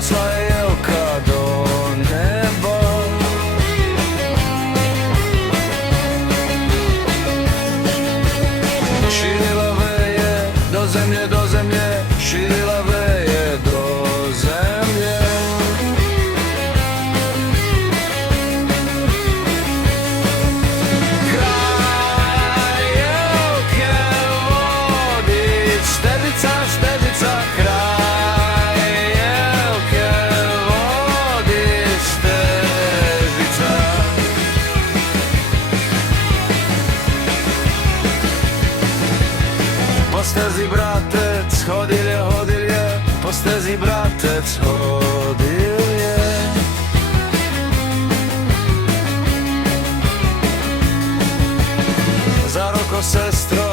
urasla je jelka do neba. Širila veje do zemlje, do zemlje, širila veje do zemlje. Kraj jelke vodi stezica, stezica, kraj jelke vodi stezica. Po stezi bratec hodil je, po stezi bratec hodil je. Za roko sestro